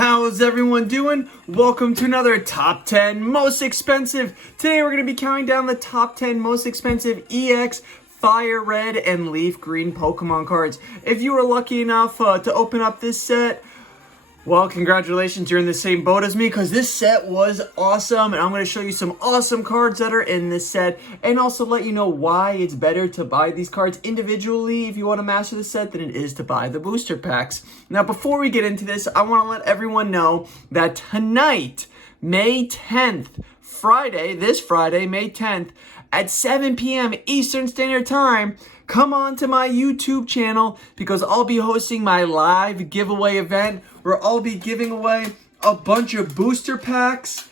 How's everyone doing? Welcome to another Top 10 Most Expensive. Today we're going to be counting down the top 10 most expensive EX, Fire Red, and Leaf Green Pokemon cards. If you were lucky enough to open up this set, well, congratulations, you're in the same boat as me because this set was awesome, and I'm going to show you some awesome cards that are in this set and also let you know why it's better to buy these cards individually if you want to master the set than it is to buy the booster packs. Now, before we get into this, I want to let everyone know that tonight, May 10th, this Friday, May 10th, at 7 p.m. Eastern Standard Time, come on to my YouTube channel because I'll be hosting my live giveaway event where I'll be giving away a bunch of booster packs,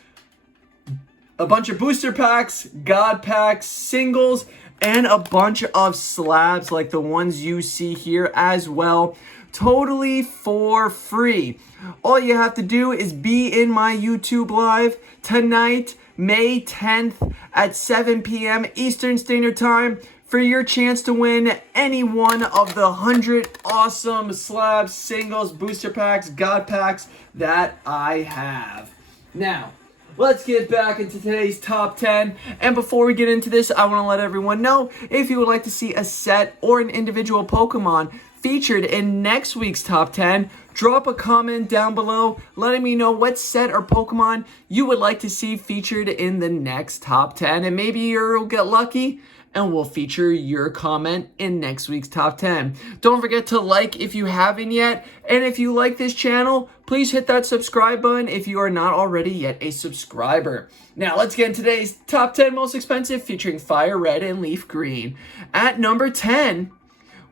God packs, singles, and a bunch of slabs like the ones you see here as well, totally for free. All you have to do is be in my YouTube live tonight, May 10th at 7 p.m. Eastern Standard Time for your chance to win any one of the 100 awesome slabs, singles, booster packs, God packs that I have. Now, let's get back into today's top 10. And before we get into this, I want to let everyone know if you would like to see a set or an individual Pokemon featured in next week's top 10, drop a comment down below letting me know what set or Pokemon you would like to see featured in the next top 10. And maybe you'll get lucky and we'll feature your comment in next week's top 10. Don't forget to like if you haven't yet. And if you like this channel, please hit that subscribe button if you are not already yet a subscriber. Now, let's get into today's top 10 most expensive featuring Fire Red and Leaf Green. At number 10,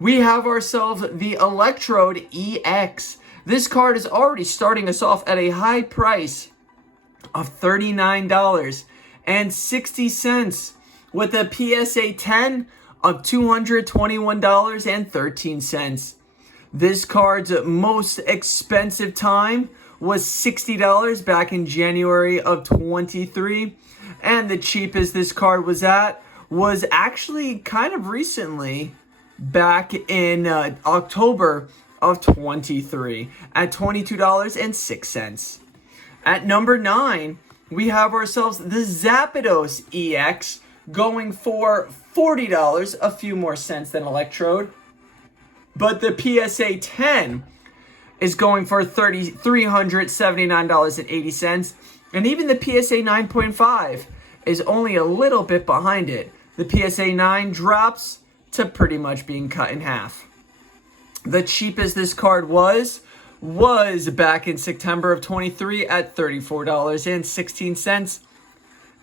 we have ourselves the Electrode EX. This card is already starting us off at a high price of $39.60 with a PSA 10 of $221.13. This card's most expensive time was $60 back in January of 23, and the cheapest this card was at was actually kind of recently, back in October of 23 at $22.06. At number 9, we have ourselves the Zapdos EX going for $40, a few more cents than Electrode. But the PSA 10 is going for $379.80. And even the PSA 9.5 is only a little bit behind it. The PSA 9 drops to pretty much being cut in half. The cheapest this card was back in September of 23 at $34.16.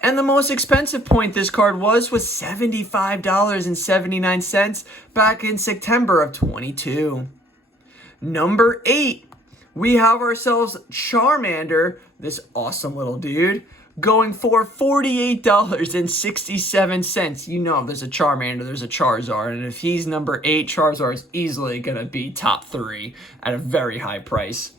And the most expensive point this card was $75.79 back in September of 22. Number 8, we have ourselves Charmander, this awesome little dude, going for $48.67. You know, if there's a Charmander, there's a Charizard. And if he's number 8, Charizard is easily going to be top 3 at a very high price.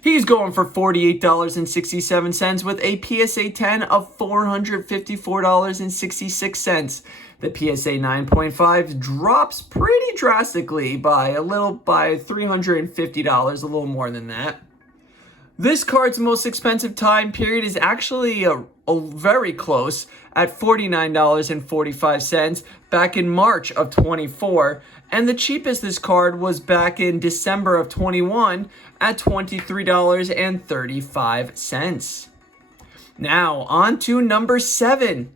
He's going for $48.67 with a PSA 10 of $454.66. The PSA 9.5 drops pretty drastically by $350, a little more than that. This card's most expensive time period is actually a very close at $49.45 back in March of 24, and the cheapest this card was back in December of 21 at $23.35. Now, on to number 7.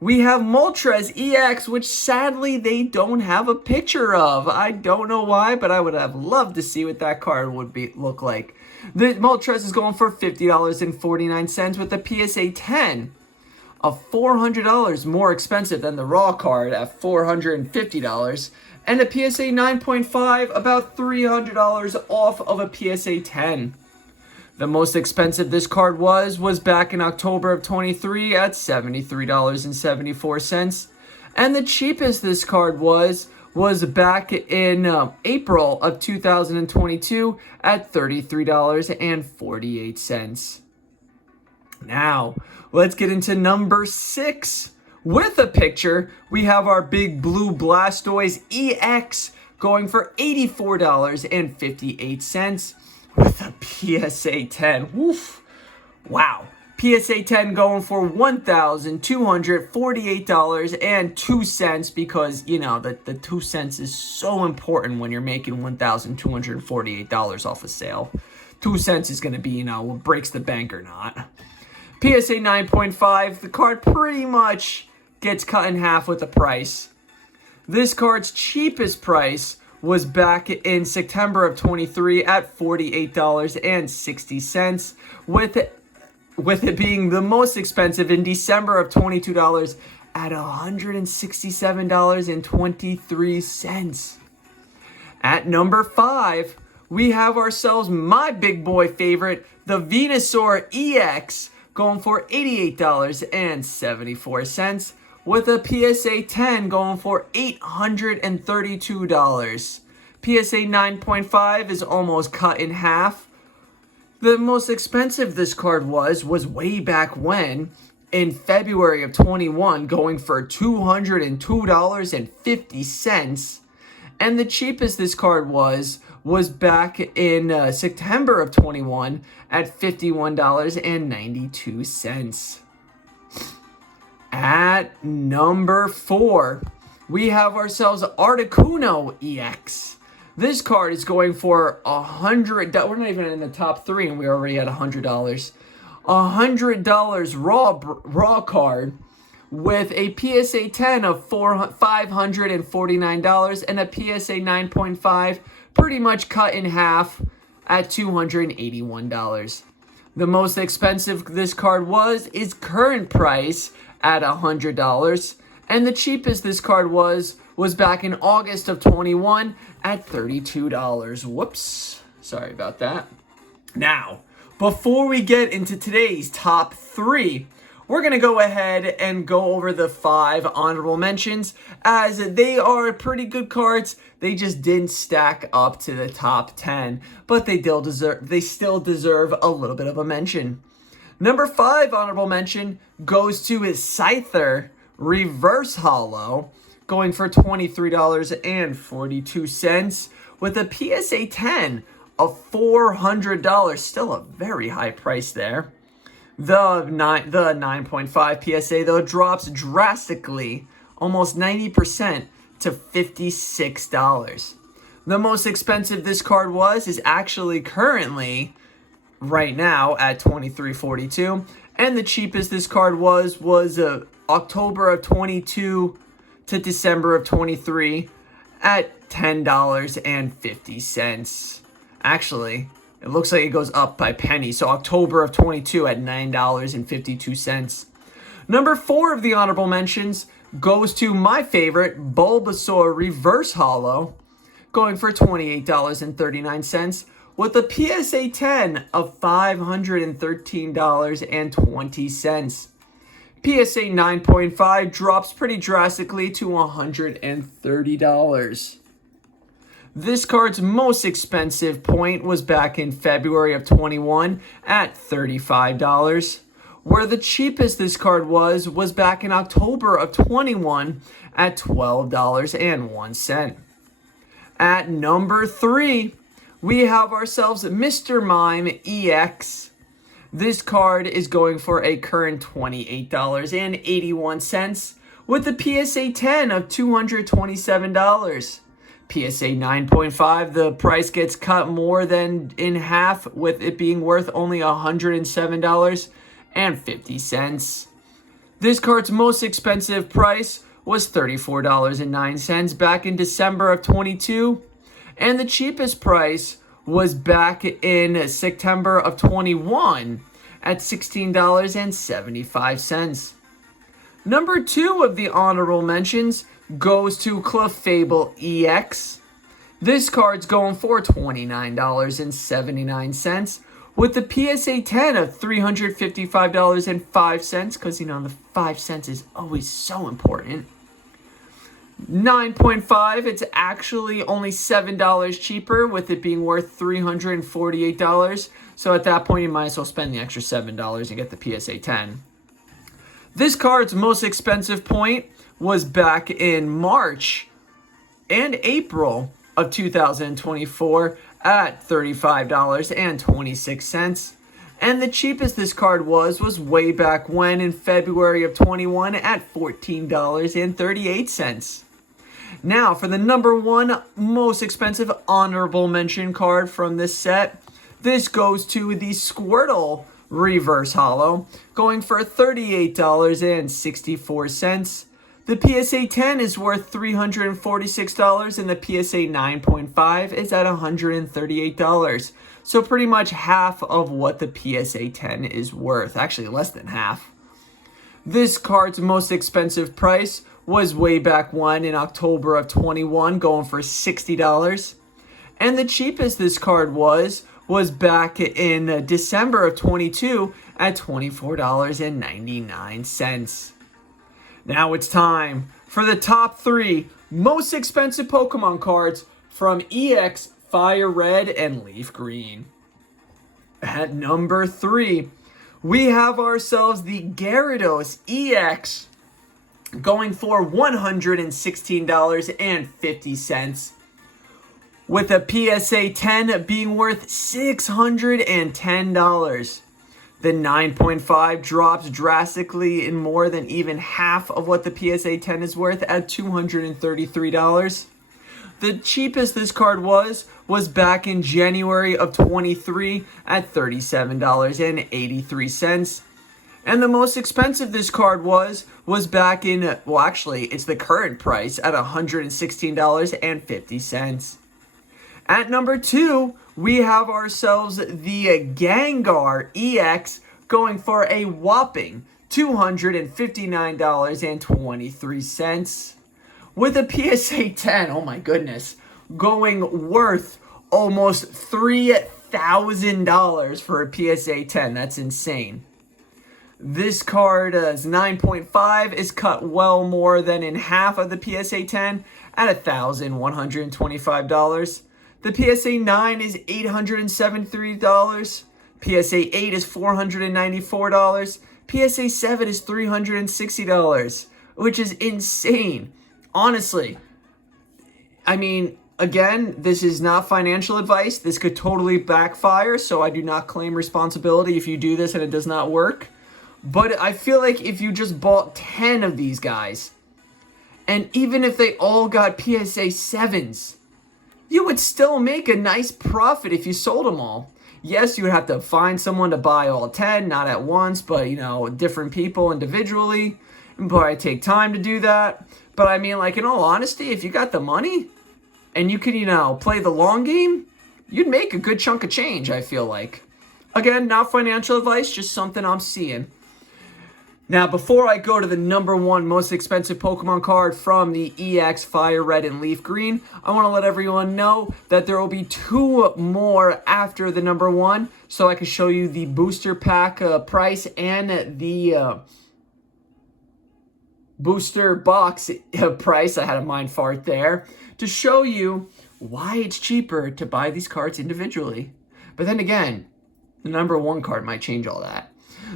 We have Moltres EX, which sadly they don't have a picture of. I don't know why, but I would have loved to see what that card would look like. The Moltres is going for $50.49 with a PSA 10 of $400 more expensive than the raw card at $450, and a PSA 9.5 about $300 off of a PSA 10. The most expensive this card was back in October of 23 at $73.74, and the cheapest this card was back in April of 2022 at $33.48. Now, let's get into number 6. With a picture, we have our big blue Blastoise EX going for $84.58 with a PSA 10. Woof. Wow. PSA 10 going for $1,248.02 because, you know, the 2 cents is so important when you're making $1,248 off a sale. 2 cents is going to be, you know, what breaks the bank or not. PSA 9.5, the card pretty much gets cut in half with the price. This card's cheapest price was back in September of 23 at $48.60, with it being the most expensive in December of $22 at $167.23. At number 5, we have ourselves my big boy favorite, the Venusaur EX, going for $88.74, with a PSA 10 going for $832. PSA 9.5 is almost cut in half. The most expensive this card was way back when, in February of 21, going for $202.50. And the cheapest this card was back in September of 21 at $51.92. At number 4, we have ourselves Articuno EX. This card is going for $100. We're not even in the top 3, and we're already at $100. $100 raw card with a PSA 10 of $549 and a PSA 9.5 pretty much cut in half at $281. The most expensive this card is current price at $100, and the cheapest this card was back in August of 21 at $32. Whoops. Sorry about that. Now, before we get into today's top 3, we're going to go ahead and go over the 5 honorable mentions, as they are pretty good cards. They just didn't stack up to the top 10, but they still deserve a little bit of a mention. Number 5 honorable mention goes to his Scyther Reverse Holo, going for $23.42 with a PSA 10 of $400. Still a very high price there. The 9.5 PSA, though, drops drastically, almost 90%, to $56. The most expensive this card is actually currently, right now, at $23.42. And the cheapest this card was October of 22 to December of 23 at $10.50. Actually, it looks like it goes up by pennies. So October of 22 at $9.52. Number 4 of the honorable mentions goes to my favorite, Bulbasaur Reverse Holo, going for $28.39 with a PSA 10 of $513.20. PSA 9.5 drops pretty drastically to $130. This card's most expensive point was back in February of 21 at $35, where the cheapest this card was back in October of 21 at $12.01. At number 3, we have ourselves Mr. Mime EX. This card is going for a current $28.81 with a PSA 10 of $227. PSA 9.5, the price gets cut more than in half, with it being worth only $107.50. This card's most expensive price was $34.09 back in December of 22, and the cheapest price was back in September of 21 at $16.75. Number 2 of the honorable mentions goes to Clefable EX. This card's going for $29.79 with the PSA 10 of $355.05, because, you know, the 5 cents is always so important. 9.5, it's actually only $7 cheaper, with it being worth $348. So at that point, you might as well spend the extra $7 and get the PSA 10. This card's most expensive point was back in March and April of 2024 at $35.26. And the cheapest this card was way back when in February of 21 at $14.38. Now, for the number one most expensive honorable mention card from this set, this goes to the Squirtle Reverse Holo, going for $38.64. The PSA 10 is worth $346, and the PSA 9.5 is at $138. So pretty much half of what the PSA 10 is worth. Actually, less than half. This card's most expensive price was way back when in October of 21, going for $60. And the cheapest this card was back in December of 22 at $24.99. Now it's time for the top 3 most expensive Pokemon cards from EX Fire Red and Leaf Green. At number 3, we have ourselves the Gyarados EX, going for $116.50, with a PSA 10 being worth $610. The 9.5 drops drastically in more than even half of what the PSA 10 is worth at $233. The cheapest this card was back in January of 23 at $37.83. And the most expensive this card was back in, well, actually, it's the current price at $116.50. At number 2, we have ourselves the Gengar EX, going for a whopping $259.23. With a PSA 10, oh my goodness, going worth almost $3,000 for a PSA 10. That's insane. This card's 9.5 is cut well more than in half of the PSA 10 at $1,125. The PSA 9 is $873. PSA 8 is $494. PSA 7 is $360, which is insane. Honestly, I mean, again, this is not financial advice. This could totally backfire, so I do not claim responsibility if you do this and it does not work. But I feel like if you just bought 10 of these guys, and even if they all got PSA 7s, you would still make a nice profit if you sold them all. Yes, you would have to find someone to buy all 10, not at once, but, you know, different people individually. It would probably take time to do that. But I mean, like, in all honesty, if you got the money and you could, you know, play the long game, you'd make a good chunk of change, I feel like. Again, not financial advice, just something I'm seeing. Now, before I go to the number one most expensive Pokemon card from the EX Fire Red and Leaf Green, I want to let everyone know that there will be 2 more after the number one, so I can show you the booster pack price and the booster box price. I had a mind fart there to show you why it's cheaper to buy these cards individually. But then again, the number one card might change all that.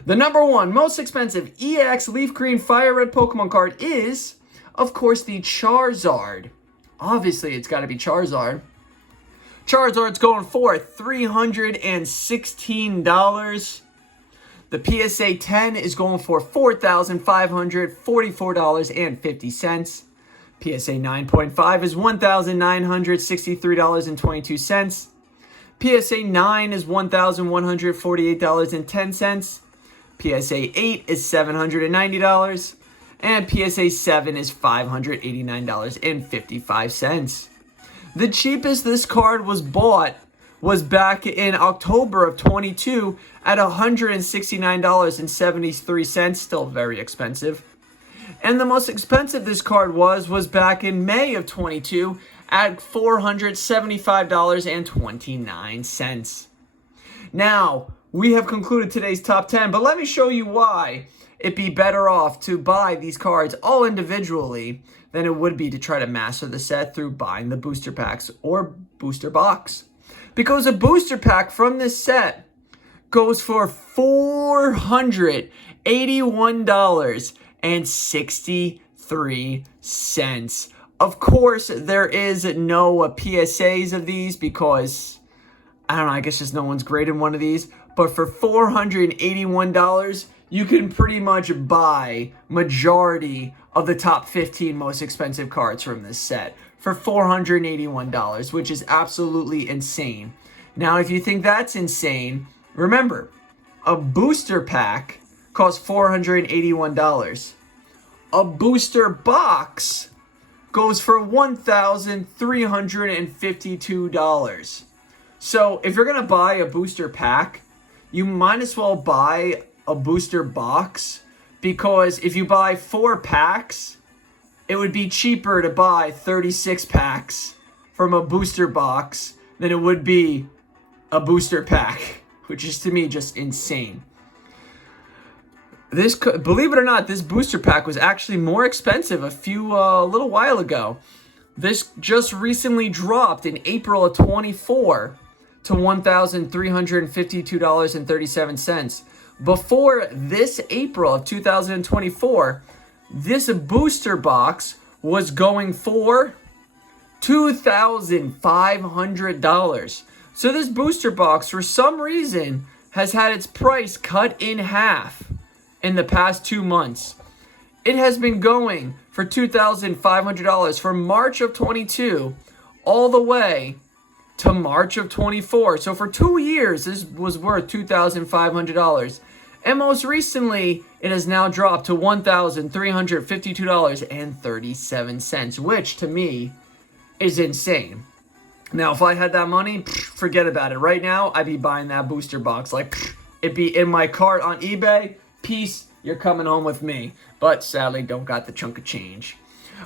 The number one most expensive EX Leaf Green Fire Red Pokemon card is, of course, the Charizard. Obviously, it's got to be Charizard. Charizard's going for $316. The PSA 10 is going for $4,544.50. PSA 9.5 is $1,963.22. PSA 9 is $1,148.10. PSA 8 is $790. And PSA 7 is $589.55. The cheapest this card was bought was back in October of 22 at $169.73, still very expensive. And the most expensive this card was back in May of 22 at $475.29. Now, we have concluded today's top 10, but let me show you why it'd be better off to buy these cards all individually than it would be to try to master the set through buying the booster packs or booster box. Because a booster pack from this set goes for $481.63. Of course, there is no PSAs of these because, I don't know, I guess just no one's graded one of these. But for $481, you can pretty much buy majority of the top 15 most expensive cards from this set for $481, which is absolutely insane. Now, if you think that's insane, remember, a booster pack costs $481. A booster box goes for $1,352. So if you're going to buy a booster pack, you might as well buy a booster box, because if you buy 4 packs, it would be cheaper to buy 36 packs from a booster box than it would be a booster pack, which is to me just insane. This, believe it or not, this booster pack was actually more expensive a little while ago. This just recently dropped in April of 24 to $1,352.37. Before this April of 2024, this booster box was going for $2,500. So this booster box, for some reason, has had its price cut in half in the past 2 months. It has been going for $2,500 from March of 22 all the way to March of 24. So for 2 years, this was worth $2,500. And most recently, it has now dropped to $1,352.37, which to me is insane. Now, if I had that money, forget about it. Right now, I'd be buying that booster box. Like, it'd be in my cart on eBay. Peace, you're coming home with me. But sadly, don't got the chunk of change.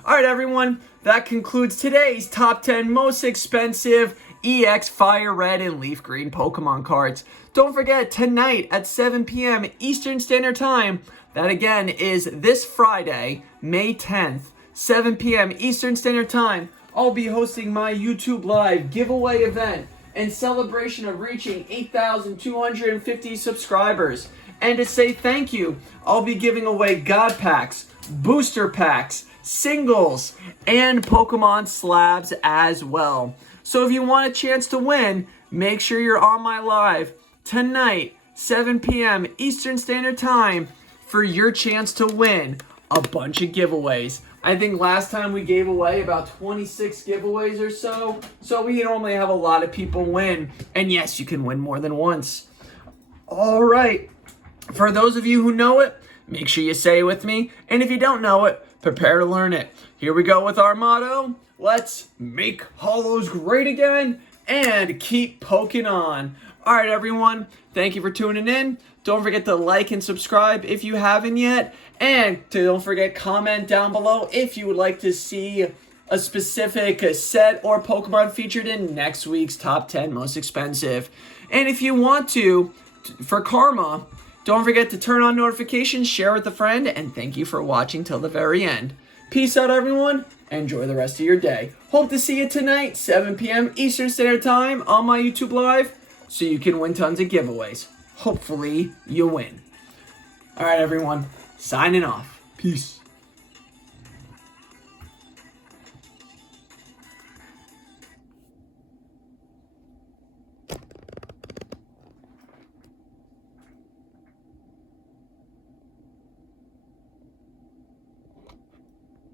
All right, everyone, that concludes today's top 10 most expensive EX Fire Red and Leaf Green Pokemon cards. Don't forget, tonight at 7 p.m. Eastern Standard Time, that again is this Friday, May 10th, 7 p.m. Eastern Standard Time, I'll be hosting my YouTube Live giveaway event in celebration of reaching 8,250 subscribers. And to say thank you, I'll be giving away God Packs, Booster Packs, Singles, and Pokemon Slabs as well. So if you want a chance to win, make sure you're on my live tonight, 7 p.m. Eastern Standard Time, for your chance to win a bunch of giveaways. I think last time we gave away about 26 giveaways or so. So we normally have a lot of people win. And yes, you can win more than once. All right. For those of you who know it, make sure you say it with me. And if you don't know it, prepare to learn it. Here we go with our motto. Let's make Hollows great again and keep poking on. All right, everyone. Thank you for tuning in. Don't forget to like and subscribe if you haven't yet. And don't forget, comment down below if you would like to see a specific set or Pokemon featured in next week's top 10 most expensive. And if you want to, for karma, don't forget to turn on notifications, share with a friend, and thank you for watching till the very end. Peace out, everyone. Enjoy the rest of your day. Hope to see you tonight, 7 p.m. Eastern Standard Time on my YouTube Live, so you can win tons of giveaways. Hopefully, you win. All right, everyone. Signing off. Peace.